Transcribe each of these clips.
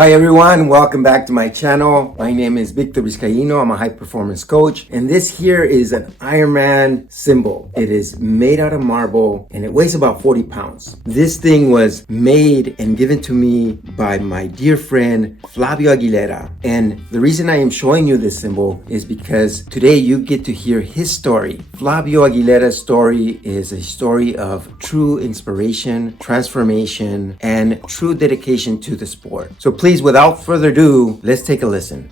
Hi everyone, welcome back to my channel. My name is Victor Vizcaino. I'm a high performance coach, and this here is an Ironman symbol. It is made out of marble and it weighs about 40 pounds. This thing was made and given to me by my dear friend Flavio Aguilera. And the reason I am showing you this symbol is because today you get to hear his story. Flavio Aguilera's story is a story of true inspiration, transformation, and true dedication to the sport. So please, without further ado, let's take a listen.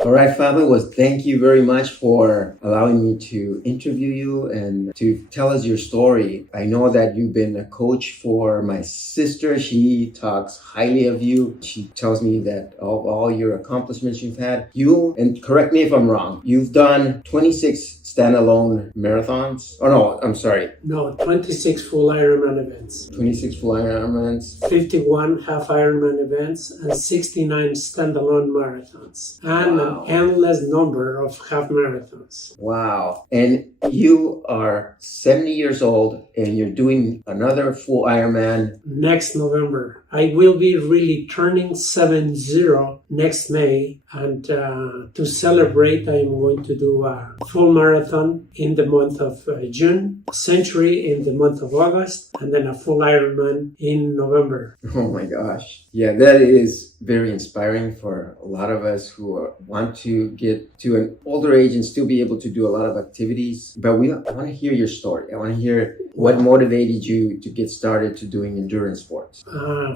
All right, Fabio, thank you very much for allowing me to interview you and to tell us your story. I know that you've been a coach for my sister. She talks highly of you. She tells me that all your accomplishments you've had. You, and correct me if I'm wrong, you've done 26 standalone marathons. Oh no, I'm sorry. No, 26 full Ironman events. 26 full Ironmans. 51 half Ironman events and 69 standalone marathons. And an endless number of half marathons. Wow. And you are 70 years old and you're doing another full Ironman. Next November. I will be really turning 70 next May. And to celebrate, I'm going to do a full marathon in the month of June, Century in the month of August, and then a full Ironman in November. Oh my gosh. Yeah, that is very inspiring for a lot of us who want to get to an older age and still be able to do a lot of activities. But I want to hear your story. I want to hear what motivated you to get started to doing endurance sports.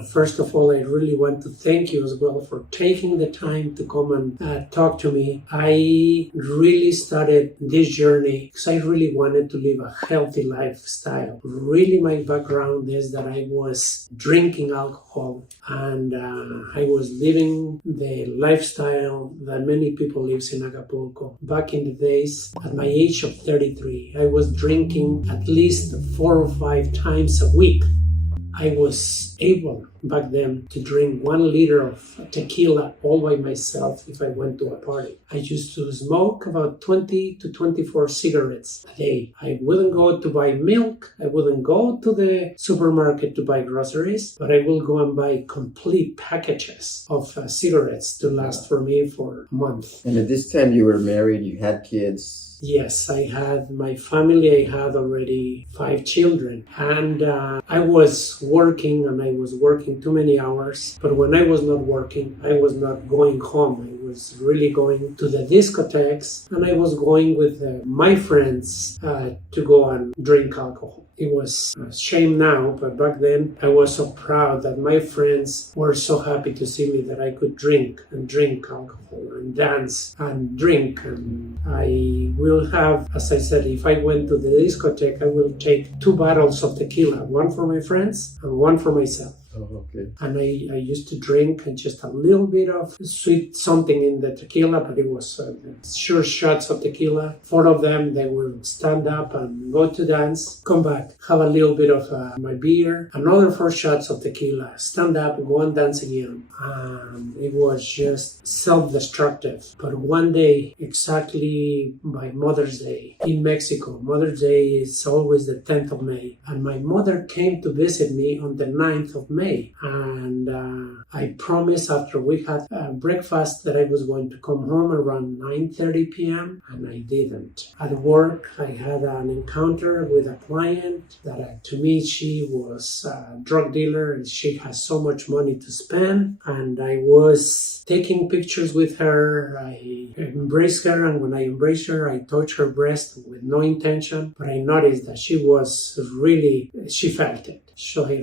First of all, I really want to thank you as well for taking the time to come and talk to me. I really started this journey because I really wanted to live a healthy lifestyle. Really, my background is that I was drinking alcohol and I was living the lifestyle that many people live in Acapulco. Back in the days, at my age of 33, I was drinking at least 4 or 5 times a week. I was able back then to drink 1 liter of tequila all by myself if I went to a party. I used to smoke about 20 to 24 cigarettes a day. I wouldn't go to buy milk. I wouldn't go to the supermarket to buy groceries, but I will go and buy complete packages of cigarettes to last for me for a month. And at this time you were married, you had kids. Yes, I had my family. I had already 5 children. And I was working and I was working too many hours. But when I was not working, I was not going home. I was really going to the discotheques and I was going with my friends to go and drink alcohol. It was a shame now, but back then I was so proud that my friends were so happy to see me that I could drink alcohol and dance and drink. And I will have, as I said, if I went to the discotheque, I will take 2 bottles of tequila, 1 for my friends and 1 for myself. Oh, okay. And I used to drink just a little bit of sweet something in the tequila, but it was sure shots of tequila. 4 of them, they will stand up and go to dance, come back, have a little bit of my beer, another 4 shots of tequila, stand up, go and dance again. It was just self-destructive. But one day, exactly by Mother's Day in Mexico, Mother's Day is always the 10th of May, and my mother came to visit me on the 9th of May. And I promised after we had breakfast that I was going to come home around 9:30 p.m. and I didn't. At work, I had an encounter with a client that to me, she was a drug dealer and she has so much money to spend. And I was taking pictures with her. I embraced her, and when I embraced her, I touched her breast with no intention. But I noticed that she felt it. So I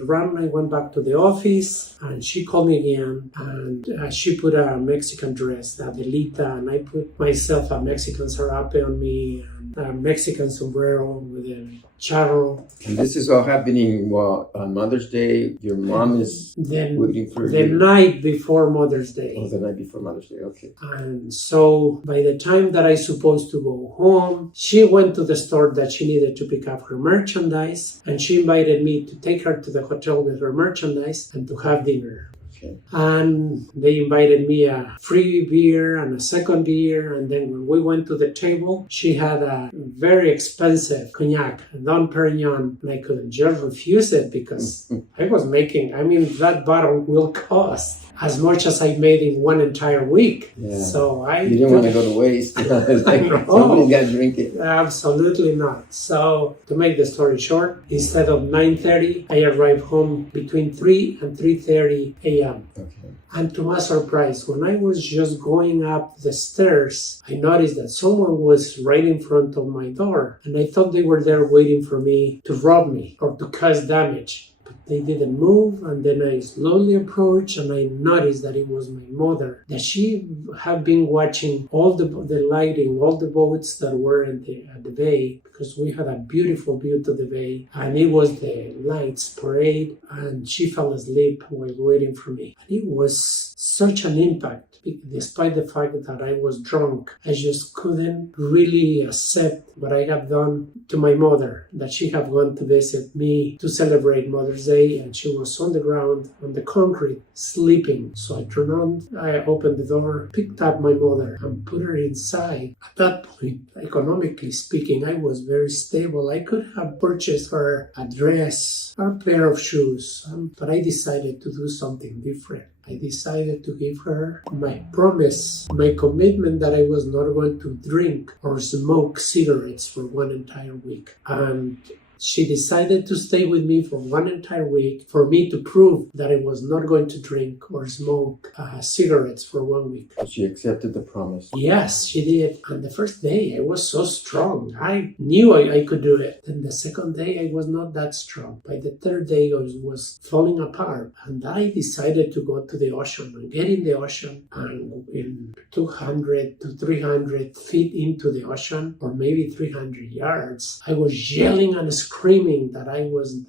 went back to the office and she called me again and she put a Mexican dress, a velita, and I put myself a Mexican sarape on me and a Mexican sombrero with a charro. And this is all happening on Mother's Day. Your mom is waiting for you. The night before Mother's Day. Oh, the night before Mother's Day, okay. And so by the time that I supposed to go home, she went to the store that she needed to pick up her merchandise and she invited me to take her to the hotel with her merchandise and to have dinner. Okay. And they invited me a free beer and a second beer. And then when we went to the table, she had a very expensive cognac, a Dom Perignon, and I couldn't just refuse it because I was making, that bottle will cost as much as I made in one entire week. Yeah. So You didn't want to go to waste. It's like, somebody's got to drink it. Absolutely not. So to make the story short, instead of 9:30, I arrived home between 3 and 3:30 a.m. Okay. And to my surprise, when I was just going up the stairs, I noticed that someone was right in front of my door. And I thought they were there waiting for me to rob me or to cause damage. They didn't move, and then I slowly approached, and I noticed that it was my mother, that she had been watching all the lighting, all the boats that were at the bay, because we had a beautiful view to the bay, and it was the lights parade, and she fell asleep while waiting for me. And it was such an impact, despite the fact that I was drunk. I just couldn't really accept what I had done to my mother, that she had gone to visit me to celebrate Mother's Day, and she was on the ground, on the concrete, sleeping. So I turned on, I opened the door, picked up my mother, and put her inside. At that point, economically speaking, I was very stable. I could have purchased her a dress or a pair of shoes, but I decided to do something different. I decided to give her my promise, my commitment that I was not going to drink or smoke cigarettes for one entire week. And she decided to stay with me for one entire week for me to prove that I was not going to drink or smoke cigarettes for 1 week. She accepted the promise. Yes, she did. And the first day, I was so strong. I knew I could do it. Then the second day, I was not that strong. By the third day, I was falling apart. And I decided to go to the ocean and get in the ocean. And in 200 to 300 feet into the ocean, or maybe 300 yards, I was yelling and screaming that I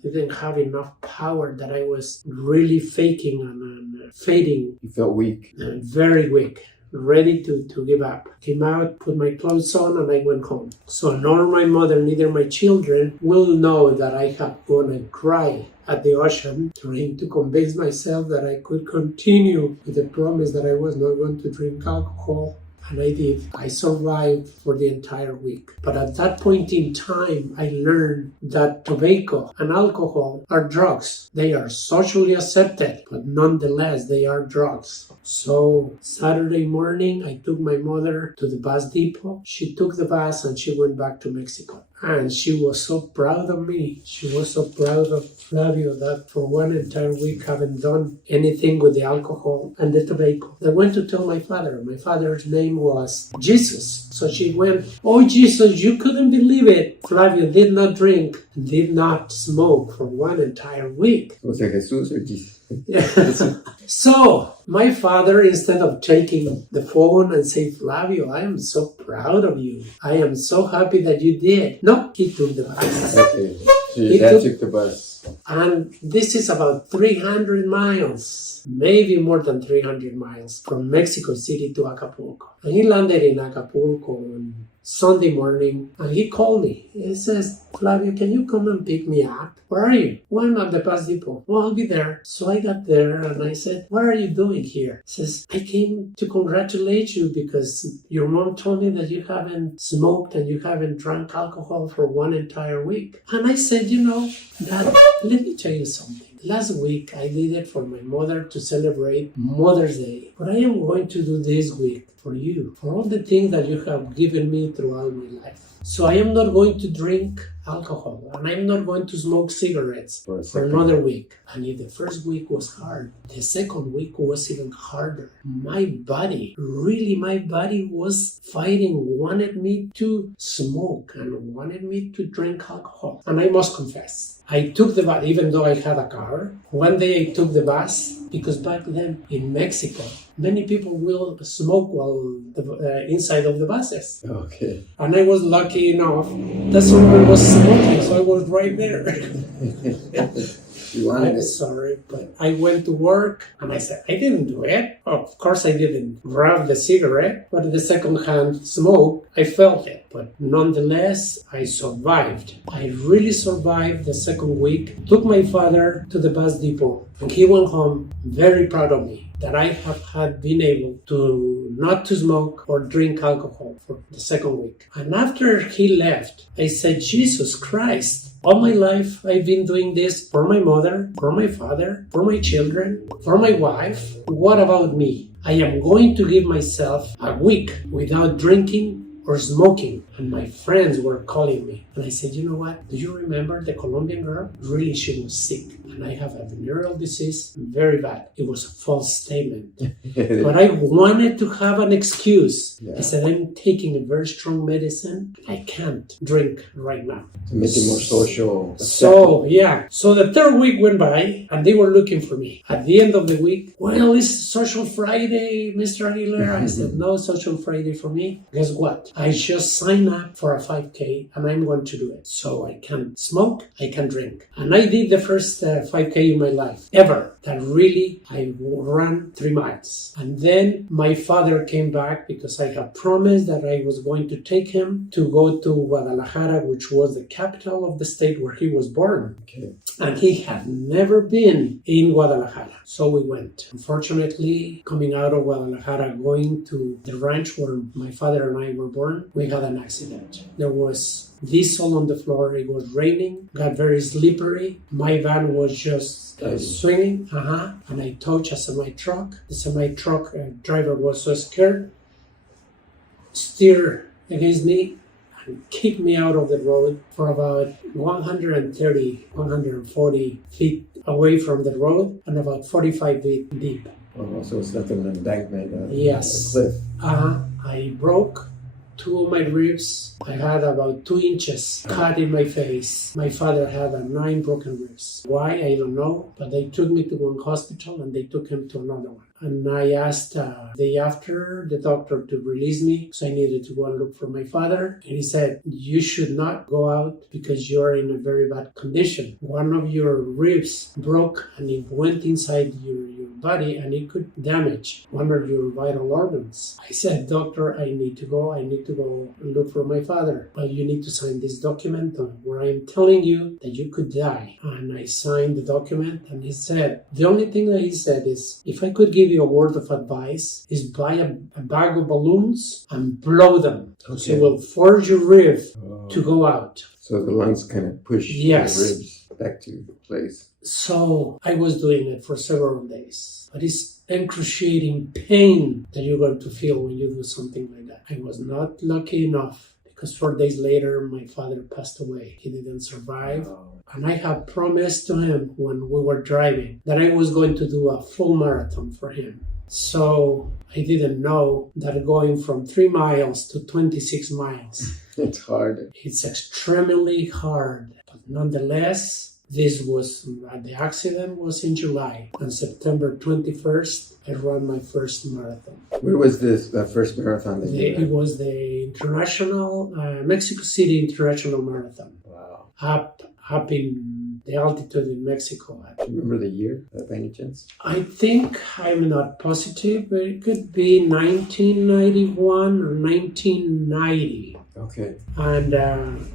didn't have enough power, that I was really faking and fading. You felt weak. Very weak, ready to give up. Came out, put my clothes on, and I went home. So nor my mother, neither my children will know that I have gone and cried at the ocean, trying to convince myself that I could continue with the promise that I was not going to drink alcohol. And I did. I survived for the entire week. But at that point in time, I learned that tobacco and alcohol are drugs. They are socially accepted, but nonetheless, they are drugs. So Saturday morning, I took my mother to the bus depot. She took the bus and she went back to Mexico. And she was so proud of me. She was so proud of Flavio that for one entire week haven't done anything with the alcohol and the tobacco. I went to tell my father. My father's name was Jesus. So she went, "Oh, Jesus, you couldn't believe it. Flavio did not drink, did not smoke for one entire week." Was it Jesus or Jesus? Yeah. So my father, instead of taking the phone and say, "Flavio, I am so proud of you. I am so happy that you did." No, he took the bus. Okay. So your dad took the bus. And this is about 300 miles, maybe more than 300 miles from Mexico City to Acapulco. And he landed in Acapulco on Sunday morning, and he called me. He says, "Flavio, can you come and pick me up?" "Where are you?" "Well, I'm at the bus depot." "Well, I'll be there." So I got there and I said, "What are you doing here?" He says, "I came to congratulate you because your mom told me that you haven't smoked and you haven't drank alcohol for one entire week." And I said, Dad, let me tell you something. Last week, I did it for my mother to celebrate Mother's Day. But I am going to do this week for you, for all the things that you have given me throughout my life. So I am not going to drink alcohol, and I'm not going to smoke cigarettes for another week. And if the first week was hard, the second week was even harder. My body was fighting, wanted me to smoke and wanted me to drink alcohol. And I must confess, I took the bus, even though I had a car. One day I took the bus, because back then in Mexico, many people will smoke while inside of the buses. Okay. And I was lucky enough that someone was smoking, so I was right there. I'm sorry, but I went to work and I said, I didn't do it. Of course, I didn't grab the cigarette, but the second-hand smoke, I felt it. But nonetheless, I survived. I really survived the second week. Took my father to the bus depot. And he went home very proud of me that I have had been able to not to smoke or drink alcohol for the second week. And after he left, I said, Jesus Christ, all my life I've been doing this for my mother, for my father, for my children, for my wife. What about me? I am going to give myself a week without drinking or smoking. And my friends were calling me. And I said, you know what? Do you remember the Colombian girl? Really, she was sick. And I have a venereal disease, very bad. It was a false statement. But I wanted to have an excuse. I said, I'm taking a very strong medicine. I can't drink right now. To make it more social. So the third week went by and they were looking for me. At the end of the week, well, it's Social Friday, Mr. Aguilera. I said, no Social Friday for me. Guess what? I just signed up for a 5K and I'm going to do it. So I can smoke, I can drink. And I did the first 5K in my life ever. That really, I ran 3 miles. And then my father came back because I had promised that I was going to take him to go to Guadalajara, which was the capital of the state where he was born. Okay. And he had never been in Guadalajara. So we went. Unfortunately, coming out of Guadalajara, going to the ranch where my father and I were born, we had an accident. There was diesel on the floor. It was raining, got very slippery. My van was just swinging, and I touched a semi-truck. The semi-truck driver was so scared, steered against me and kicked me out of the road for about 140 feet away from the road and about 45 feet deep. Oh, so it's nothing an embankment, yes. A cliff. I broke 2 of my ribs. I had about 2 inches cut in my face. My father had 9 broken ribs. Why? I don't know. But they took me to one hospital and they took him to another one. And I asked the day after the doctor to release me, so I needed to go and look for my father. And he said, you should not go out because you're in a very bad condition. One of your ribs broke and it went inside your body and it could damage one of your vital organs. I said, doctor, I need to go and look for my father. But you need to sign this document where I'm telling you that you could die. And I signed the document and he said, the only thing that he said is, if I could give you a word of advice, is buy a bag of balloons and blow them. Okay. So it will force your rib to go out. So the lungs kind of push the ribs back to place. So I was doing it for several days. But it's excruciating pain that you're going to feel when you do something like that. I was not lucky enough because 4 days later, my father passed away. He didn't survive. And I had promised to him when we were driving that I was going to do a full marathon for him. So I didn't know that going from 3 miles to 26 miles. It's hard. It's extremely hard. But nonetheless, the accident was in July. On September 21st, I ran my first marathon. Where was that first marathon that you ran? It was the International, Mexico City International Marathon. Wow. Up in the altitude in Mexico. Do you remember the year, by any chance? I think, I'm not positive, but it could be 1991 or 1990. Okay. And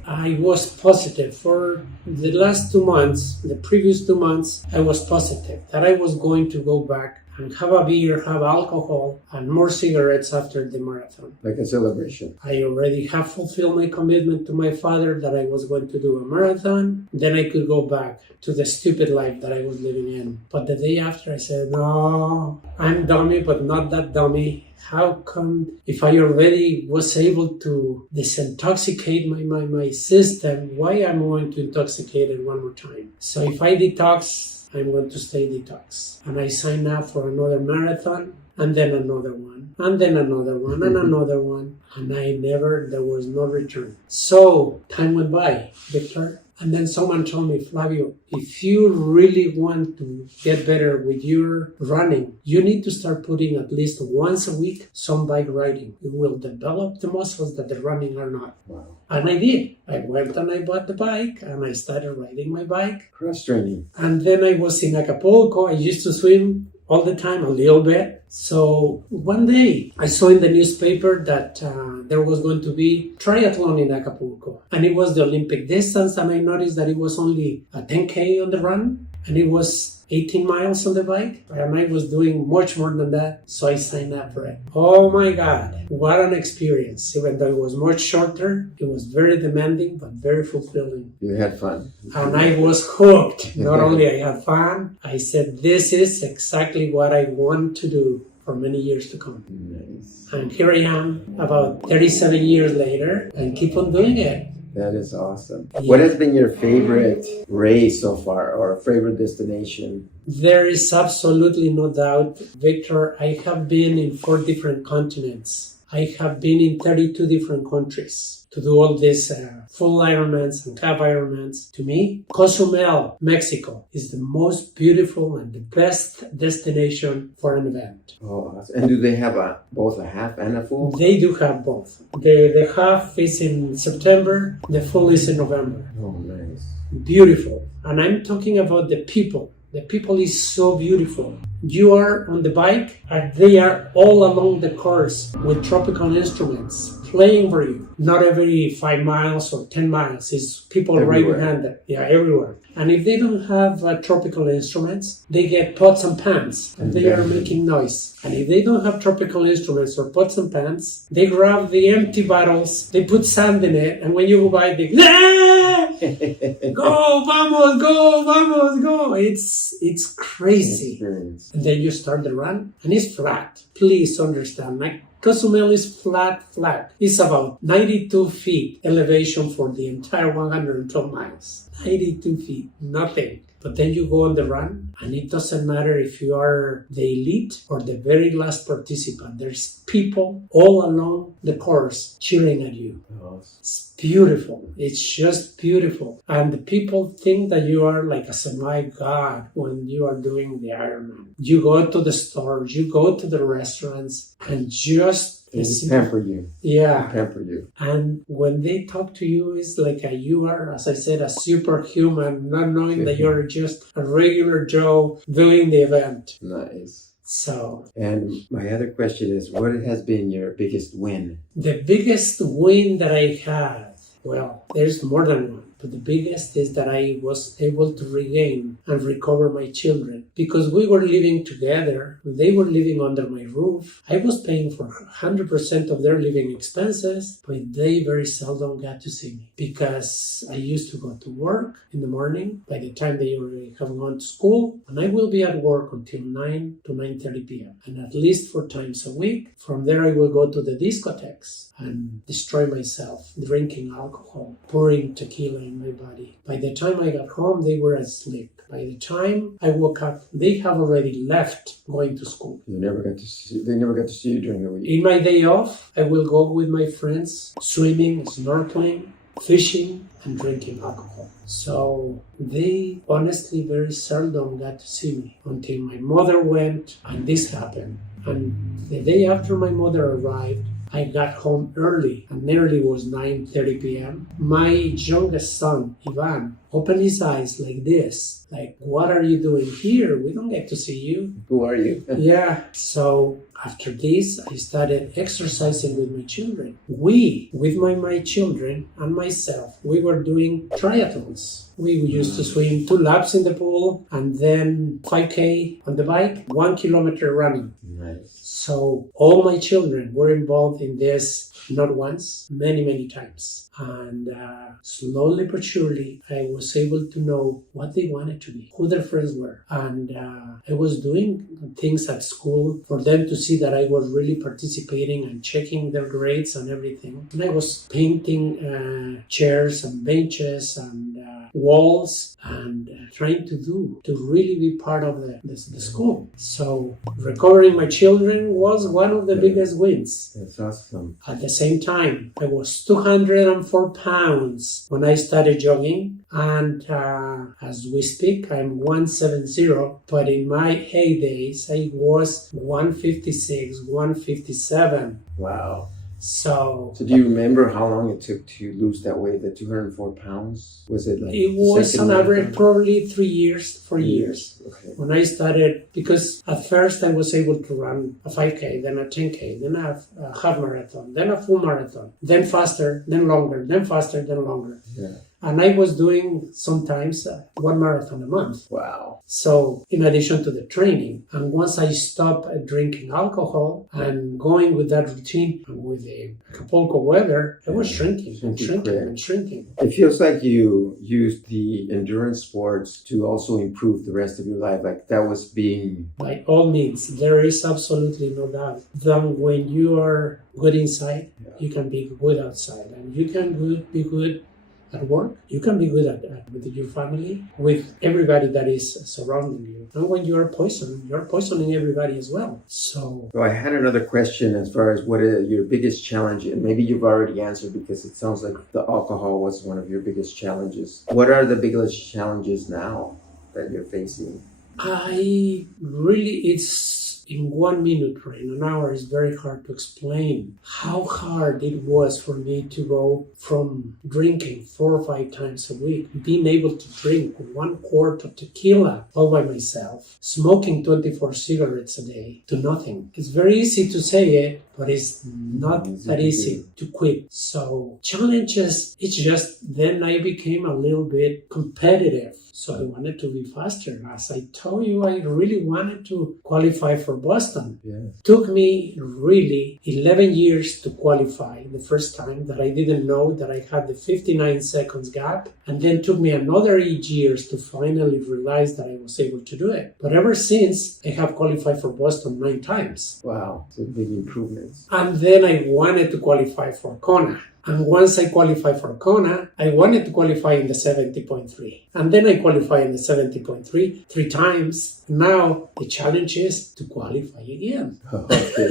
I was positive for the last 2 months, the previous 2 months, I was positive that I was going to go back and have a beer, have alcohol, and more cigarettes after the marathon. Like a celebration. I already have fulfilled my commitment to my father that I was going to do a marathon. Then I could go back to the stupid life that I was living in. But the day after I said, no, I'm dummy, but not that dummy. How come if I already was able to disintoxicate my system, why am I going to intoxicate it one more time? So if I detox, I'm going to stay detox. And I signed up for another marathon, and then another one, and then another one, and another one. And there was no return. So time went by, Victor. And then someone told me, Flavio, if you really want to get better with your running, you need to start putting at least once a week some bike riding. It will develop the muscles that the running are not. Wow. And I did. I went and I bought the bike and I started riding my bike. Cross training. And then I was in Acapulco. I used to swim all the time, a little bit. So one day I saw in the newspaper that there was going to be triathlon in Acapulco. And it was the Olympic distance. And I noticed that it was only a 10K on the run and it was 18 miles on the bike, and I was doing much more than that, so I signed up for it. Oh my God, what an experience. Even though it was much shorter, it was very demanding, but very fulfilling. You had fun. And I was hooked. Not only I had fun, I said, this is exactly what I want to do for many years to come. Nice. And here I am, about 37 years later, and keep on doing it. That is awesome. Yeah. What has been your favorite race so far, or favorite destination? There is absolutely no doubt, Victor. I have been in 4 different continents. I have been in 32 different countries to do all these full Ironmans and half Ironmans. To me, Cozumel, Mexico, is the most beautiful and the best destination for an event. Oh, awesome. And do they have both a half and a full? They do have both. The half is in September, the full is in November. Oh, nice. Beautiful. And I'm talking about the people. The people is so beautiful. You are on the bike and they are all along the course with tropical instruments playing for you. Not every 5 miles or 10 miles. It's people Everywhere. right behind them. Yeah, everywhere. And if they don't have tropical instruments, they get pots and pans and they are making noise. And if they don't have tropical instruments or pots and pans, they grab the empty bottles, they put sand in it, and when you go by, they go, vamos, go. It's crazy. Experience. And then you start the run, and it's flat. Please understand, like Cozumel is flat. It's about 92 feet elevation for the entire 112 miles. 92 feet, nothing. But then you go on the run, and it doesn't matter if you are the elite or the very last participant. There's people all along the course cheering at you. It's beautiful. It's just beautiful. And the people think that you are like a semi-god when you are doing the Ironman. You go to the stores, you go to the restaurants, and just Pamper you. Yeah. Pamper you. And when they talk to you, it's like you are, as I said, a superhuman, not knowing that you're just a regular Joe doing the event. Nice. So. And my other question is, what has been your biggest win? The biggest win that I had, well, there's more than one. But the biggest is that I was able to regain and recover my children because we were living together. They were living under my roof. I was paying for 100% of their living expenses, but they very seldom got to see me because I used to go to work in the morning by the time they already have gone to school, and I will be at work until 9 to 9:30 p.m. and at least 4 times a week. From there, I will go to the discotheques and destroy myself, drinking alcohol, pouring tequila in my body. By the time I got home, they were asleep. By the time I woke up, they have already left going to school. They never got to see you during the week. In my day off, I will go with my friends, swimming, snorkeling, fishing, and drinking alcohol. So they honestly very seldom got to see me until my mother went and this happened. And the day after my mother arrived, I got home early, and nearly was 9:30 p.m. My youngest son, Ivan, opened his eyes like this, like, what are you doing here? We don't get to see you. Who are you? Yeah. So after this, I started exercising with my children. With my children and myself, we were doing triathlons. We used to swim 2 laps in the pool and then 5K on the bike, 1 kilometer running. Nice. So all my children were involved in this, not once, many times. And slowly but surely, I was able to know what they wanted to be, who their friends were. And I was doing things at school for them to see that I was really participating and checking their grades and everything. And I was painting chairs and benches and walls and trying to really be part of the school. So recovering my children was one of the biggest wins. That's awesome. At the same time, I was 204 pounds when I started jogging, and as we speak, I'm 170, but in my heydays, I was 156, 157. Wow. So do you remember how long it took to lose that weight, the 204 pounds? Was it like... It was on average probably 3 years, 4 years. Okay. When I started, because at first I was able to run a 5K, then a 10K, then a half marathon, then a full marathon, then faster, then longer, then faster, then longer. Yeah. And I was doing sometimes one marathon a month. Wow. So in addition to the training, and once I stopped drinking alcohol and going with that routine and with the Acapulco weather, I was shrinking and shrinking and shrinking. It feels like you used the endurance sports to also improve the rest of your life. Like that was being... By all means, there is absolutely no doubt that when you are good inside, you can be good outside. And you can be good at work, you can be good at with your family, with everybody that is surrounding you. And when you're poisoning everybody as well. So I had another question as far as what is your biggest challenge, and maybe you've already answered because it sounds like the alcohol was one of your biggest challenges. What are the biggest challenges now that you're facing? It's in 1 minute, or in an hour, is very hard to explain how hard it was for me to go from drinking 4 or 5 times a week, being able to drink 1 quart of tequila all by myself, smoking 24 cigarettes a day, to nothing. It's very easy to say it, but it's not that easy to quit. So challenges, it's just then I became a little bit competitive. So I wanted to be faster. As I told you, I really wanted to qualify for Boston. Yes. Took me really 11 years to qualify the first time, that I didn't know that I had the 59 seconds gap. And then took me another 8 years to finally realize that I was able to do it. But ever since, I have qualified for Boston 9 times. Wow, it's a big improvement. And then I wanted to qualify for Kona. And once I qualified for Kona, I wanted to qualify in the 70.3. And then I qualified in the 70.3 3 times. Now the challenge is to qualify again. Okay.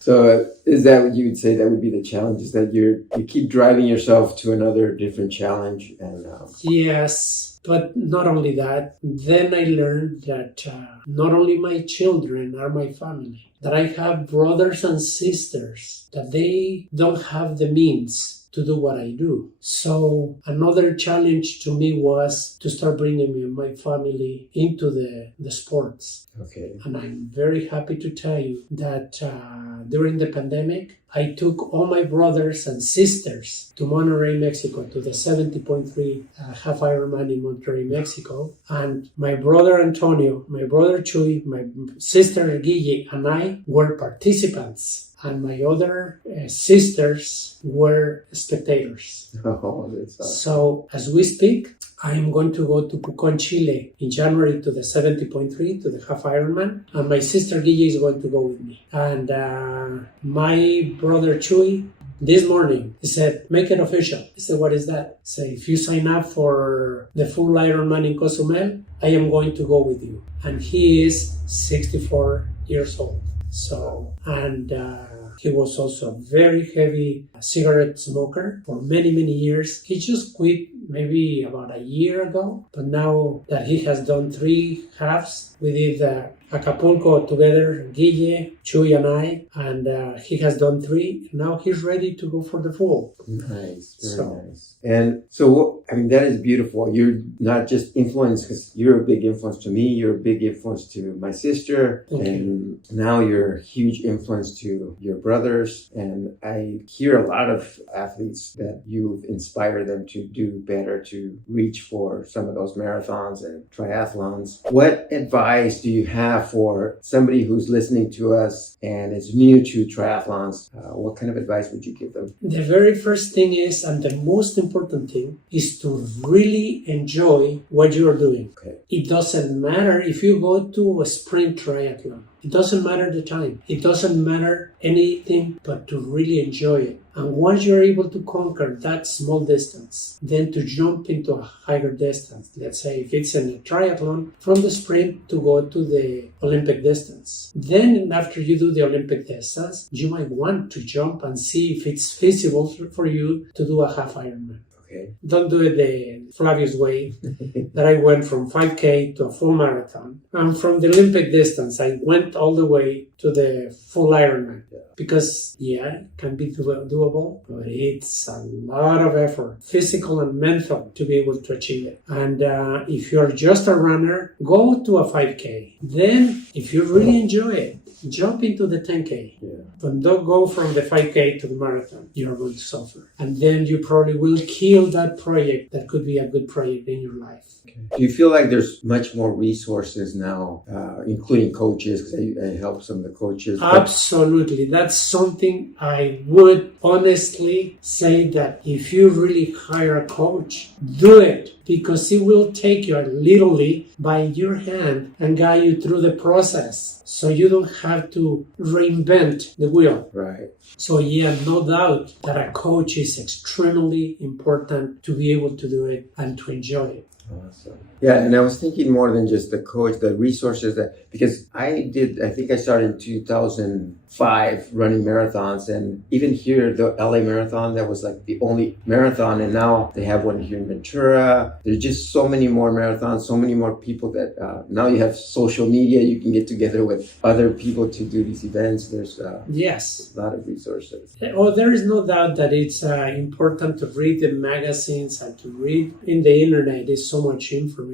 So is that what you would say that would be the challenge? Is that you keep driving yourself to another different challenge? And Yes, but not only that. Then I learned that not only my children are my family, that I have brothers and sisters, that they don't have the means to do what I do. So another challenge to me was to start bringing my family into the sports. Okay. And I'm very happy to tell you that during the pandemic, I took all my brothers and sisters to Monterrey, Mexico, to the 70.3 half Ironman in Monterrey, Mexico. And my brother Antonio, my brother Chuy, my sister Guille, and I were participants. And my other sisters were spectators. Oh, that's awesome. So as we speak, I am going to go to Pucón, Chile in January to the 70.3, to the half Ironman. And my sister Guille is going to go with me. And my brother Chuy, this morning, he said, make it official. I said, what is that? I said, if you sign up for the full Ironman in Cozumel, I am going to go with you. And he is 64 years old. So, and he was also a very heavy cigarette smoker for many, many years. He just quit maybe about a year ago. But now that he has done 3 halves, we did Acapulco together, Guille, Chuy and I, and he has done 3. Now he's ready to go for the full. Nice, very nice. And so, I mean, that is beautiful. You're not just influenced, because you're a big influence to me, you're a big influence to my sister, and now you're a huge influence to your brothers. And I hear a lot of athletes that you've inspired them to do better, to reach for some of those marathons and triathlons. What advice do you have for somebody who's listening to us and is new to triathlons? What kind of advice would you give them? The very first thing is, and the most important thing, is to really enjoy what you are doing. Okay. It doesn't matter if you go to a sprint triathlon. It doesn't matter the time. It doesn't matter anything but to really enjoy it. And once you're able to conquer that small distance, then to jump into a higher distance. Let's say if it's in a triathlon, from the sprint to go to the Olympic distance. Then after you do the Olympic distance, you might want to jump and see if it's feasible for you to do a half Ironman. Okay. Don't do it the Flavio's way, that I went from 5K to a full marathon. And from the Olympic distance, I went all the way to the full Ironman. Yeah. Because, it can be doable, but it's a lot of effort, physical and mental, to be able to achieve it. And if you're just a runner, go to a 5K. Then, if you really enjoy it, jump into the 10K. Yeah. But don't go from the 5K to the marathon. You're going to suffer. And then you probably will kill that project that could be a good project in your life. Okay. Do you feel like there's much more resources now, including coaches? Because I help some of the coaches. Absolutely. That's something I would honestly say that if you really hire a coach, do it, because he will take you literally by your hand and guide you through the process. So you don't have to reinvent the wheel. Right. So yeah, no doubt that a coach is extremely important to be able to do it and to enjoy it. Awesome. Yeah, and I was thinking more than just the coach, the resources because I think I started in 2005 running marathons, and even here, the LA Marathon, that was like the only marathon, and now they have one here in Ventura. There's just so many more marathons, so many more people that now you have social media, you can get together with other people to do these events. There's yes, a lot of resources. Oh, there is no doubt that it's important to read the magazines and to read in the internet. There's so much information,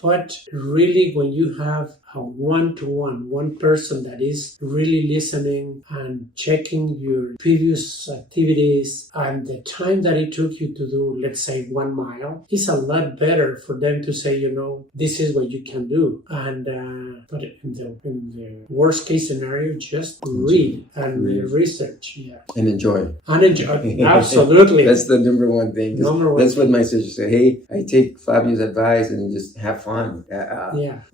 but really when you have a one-to-one, one person that is really listening and checking your previous activities and the time that it took you to do, let's say 1 mile, is a lot better for them to say, this is what you can do. And but in the worst case scenario, just read and research. Yeah. And enjoy. And enjoy. Absolutely. That's the number one thing. That's what my sister said. Hey, I take Fabio's advice and just have fun.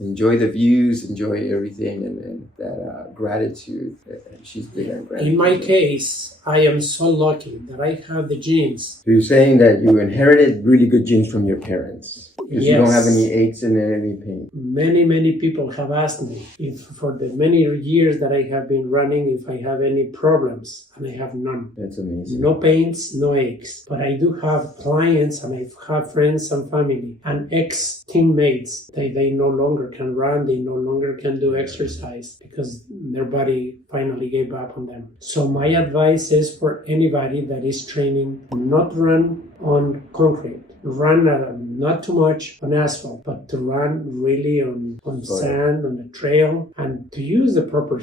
Enjoy the views, enjoy everything, and that gratitude. She's big on gratitude. In my case, I am so lucky that I have the genes. So you're saying that you inherited really good genes from your parents. Because yes. You don't have any aches and any pain. Many people have asked me if for the many years that I have been running, if I have any problems, and I have none. That's amazing. No pains, no aches. But I do have clients, and I have friends and family and ex-teammates. They no longer can run, they no longer can do exercise because their body finally gave up on them. So my advice is for anybody that is training, not run on concrete. Run not too much on asphalt, but to run really on sand, on the trail, and to use the proper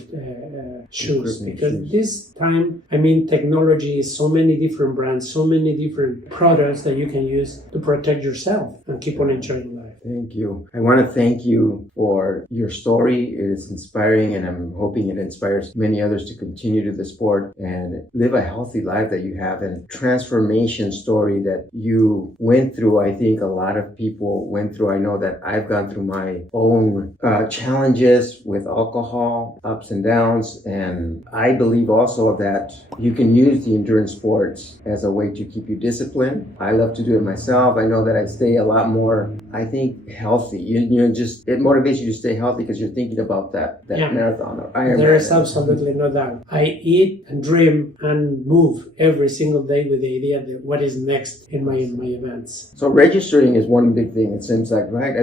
shoes. Because this time, technology is so many different brands, so many different products that you can use to protect yourself and keep on enjoying life. Thank you. I want to thank you for your story. It is inspiring, and I'm hoping it inspires many others to continue to the sport and live a healthy life that you have, and transformation story that you went through. I think a lot of people went through. I know that I've gone through my own challenges with alcohol, ups and downs, and I believe also that you can use the endurance sports as a way to keep you disciplined. I love to do it myself. I know that I stay a lot more, I think, healthy. Just it motivates you to stay healthy because you're thinking about that marathon or Ironman. There is absolutely no doubt. I eat and dream and move every single day with the idea that what is next in my events. So registering is one big thing, it seems like, right?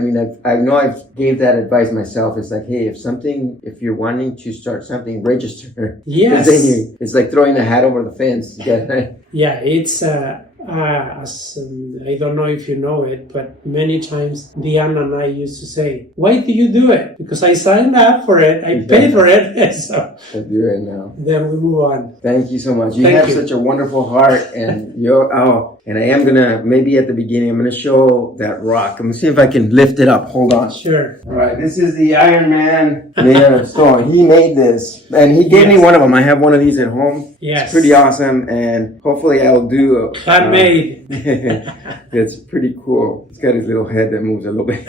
I know I've gave that advice myself. It's like, hey, if you're wanting to start something, register. Yes. Then it's like throwing a hat over the fence. Yeah, it's I don't know if you know it, but many times Diana and I used to say, why do you do it? Because I signed up for it, I paid for it, so I do it now. Then we move on. Thank you so much. You have such a wonderful heart, and and I am gonna, maybe at the beginning, I'm gonna show that rock. I'm gonna see if I can lift it up. Hold on. Sure. All right, this is the Ironman made out of stone. He made this, and he gave me one of them. I have one of these at home. Yes. It's pretty awesome, and hopefully I'll do handmade. It's pretty cool. He's got his little head that moves a little bit.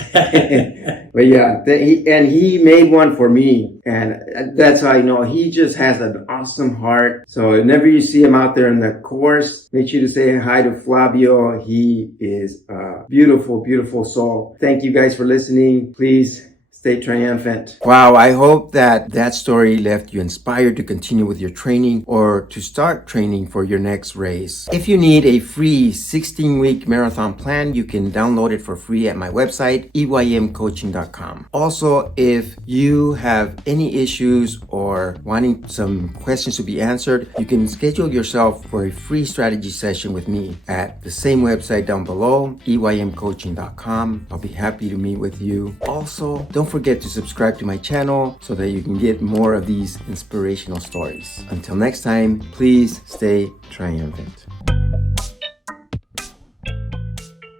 But yeah, he made one for me, and that's how I know he just has an awesome heart. So whenever you see him out there in the course, make sure to say hi to Flavio. He is a beautiful, beautiful soul. Thank you guys for listening. Please stay triumphant. Wow, I hope that story left you inspired to continue with your training or to start training for your next race. If you need a free 16-week marathon plan, you can download it for free at my website, eymcoaching.com. Also, if you have any issues or wanting some questions to be answered, you can schedule yourself for a free strategy session with me at the same website down below, eymcoaching.com. I'll be happy to meet with you. Also, don't forget to subscribe to my channel so that you can get more of these inspirational stories. Until next time, please stay triumphant.